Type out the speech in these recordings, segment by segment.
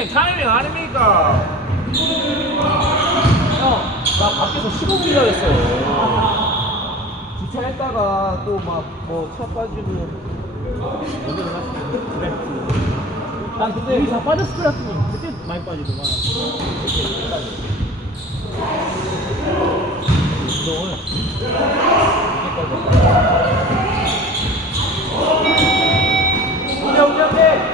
형님 타이밍 아닙니까? 형, 나 밖에서 15분 기다렸어. 주차했다가 또 막 뭐 차 빠지고 그래. 난 근데 여기 다 빠졌을 것 같으면 그때 많이 빠지더만. 운동을 운영 운영해. 야,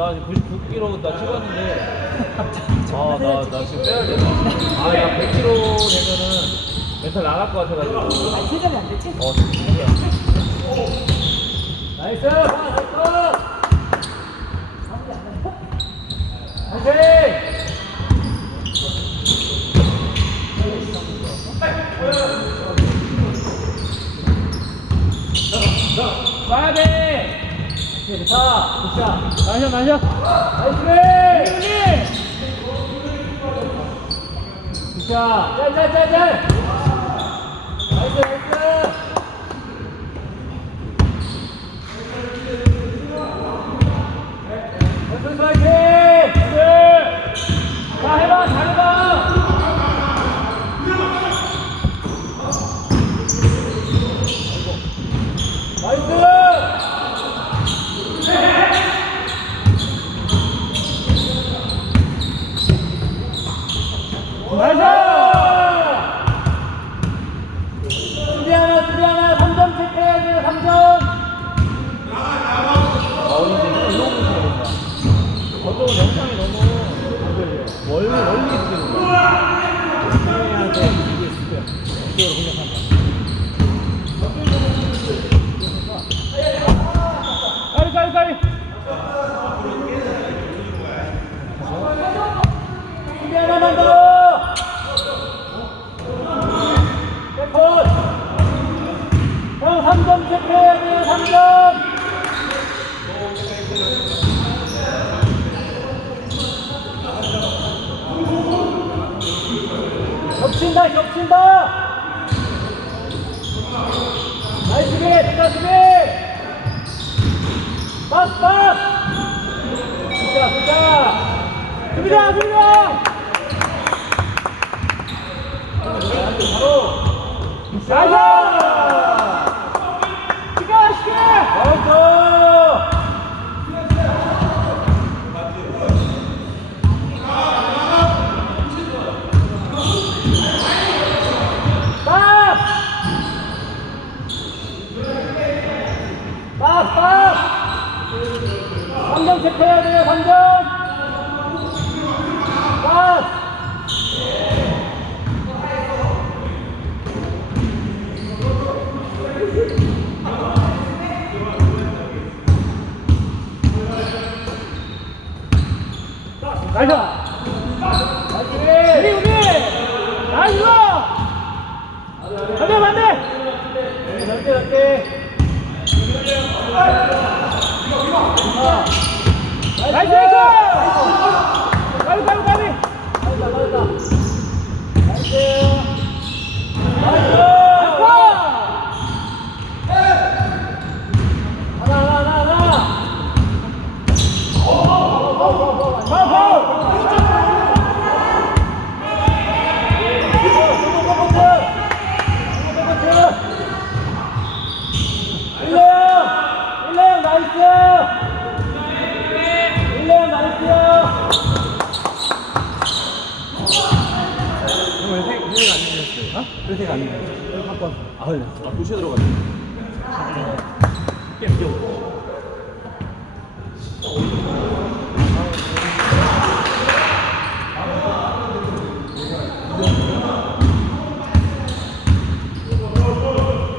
나 지금 99kg 나 찍었는데 아 나 나 지금 빼야 돼. 아야 100kg 되면은 멘탈 나갈 것 같아가지고. 아, 세점이 안 되지? 어 진짜. 나이스! 나이스! 화이팅! 가야 돼! 오케이, 좋다. 굿샷. 나이스, 나이스. 나이스! 우리! 굿샷. 짤, 짤, 짤, 짤! 나이스, 나이스! 왼손 파이팅! 네. 자, 해봐, 잘해봐! 나이스! 나이스! 수비 하나, 수비 하나, 3점 체크해야 돼요, 3점! 아 우리 이제 이런 거 해야 된다. 저쪽은 영상이 너무 안 들려. 멀리 멀리 있는 거야. 수비한테 이게 있을게요. 이쪽으로 공략한다. 까리, 까리, 까리! 수비 하나만 더! 백컷! 형 3점 체크해야 돼요, 3점! 겹친다, 겹친다! 나이스 게, 됐다, 수비! 박스, 박스! 굿자, 굿자! 수비다, 수비다! 나이스! 시간, 시간! 나이스! 빡! 빡! 빡! 3점 체크해야 돼요, 3점! 빡! 나이스! 나이스! 나이스 나이스! 빨리 나이스 나이스 나이스 나이스 하나 하나 하나 하나 파울 파울 일레형! 일레형 나이스! 일레형 나이스요! 생각 안 내렸어요? 어? 왜 생각 안 내렸어요? 왔어 아아 도시에 들어갔네 게임 뛰어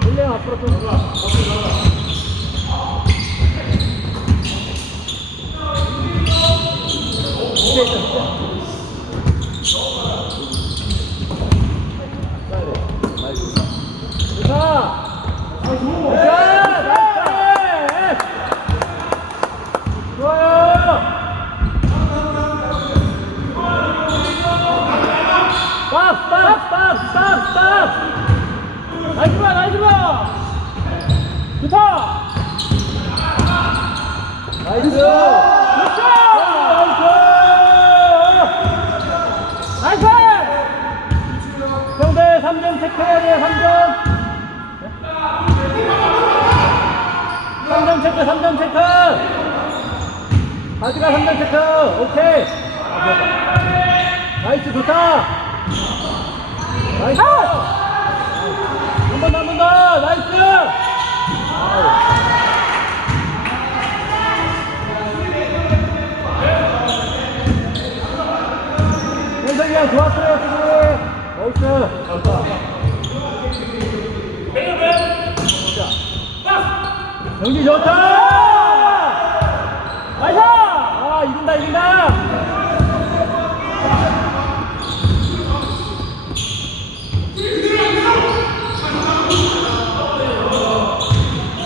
일레형 앞으로 좀 좋다! 자, 나이스! 좋아요! 빡! 빡! 빡! 빡! 빡! 나이스 봐! 나이스 나이스! 나이스! 형들 3점 체크해야 돼요, 3점! 3점 체크, 3점 체크! 바지가 3점 체크! 오케이! 나이스, 좋다! 나이스! 한번 더, 한 번 더! 나이스! 현석이 형 좋았어요, 수비! 나이스! 경기 좋다! 나이스! 아, 이긴다, 이긴다!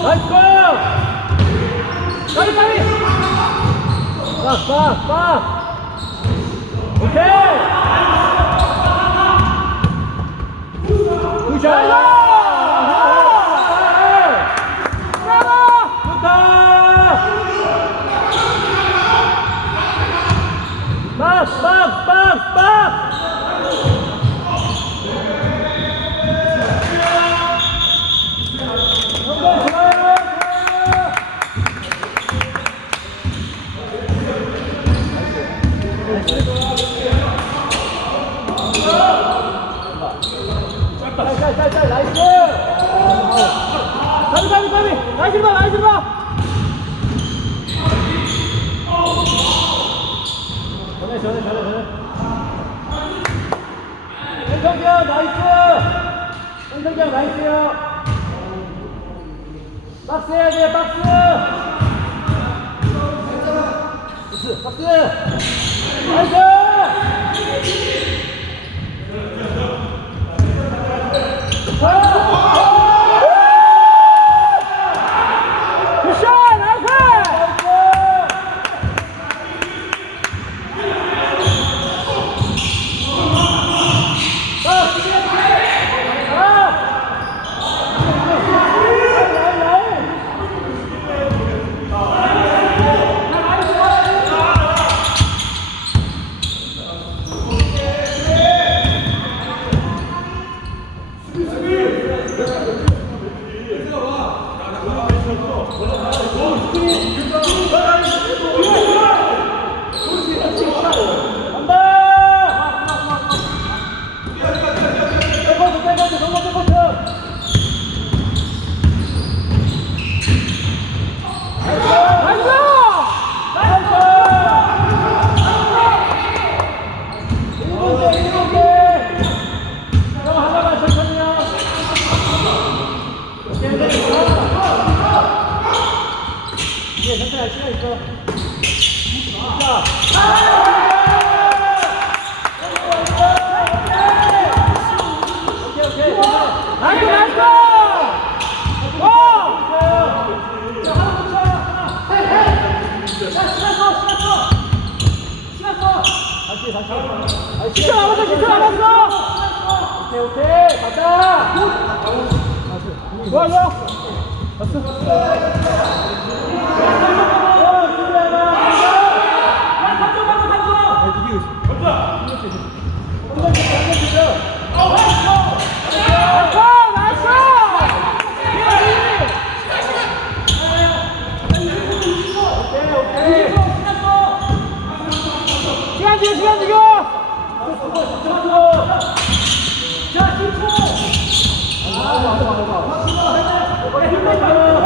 나이스! 까비, 까비! 빡, 빡, 빡! 오케이! 굿샷! 짤짤짤짤 나이스! 봐! 박스 해야 돼 박스! 박스 박스! 나이스! 굿샷! 나이스! 간다! 백퍼트, 백퍼트, 정말 백퍼트! 나이스! 나이스! 일곱 개, 일곱 개! 형 하나만 천천히요. 오케 이제 나이스! 와! 다시. 진짜 남았어! 오케이, 오케이. 가자! 좋아 좋아 이기고 있어. 와, 와, 와, 와.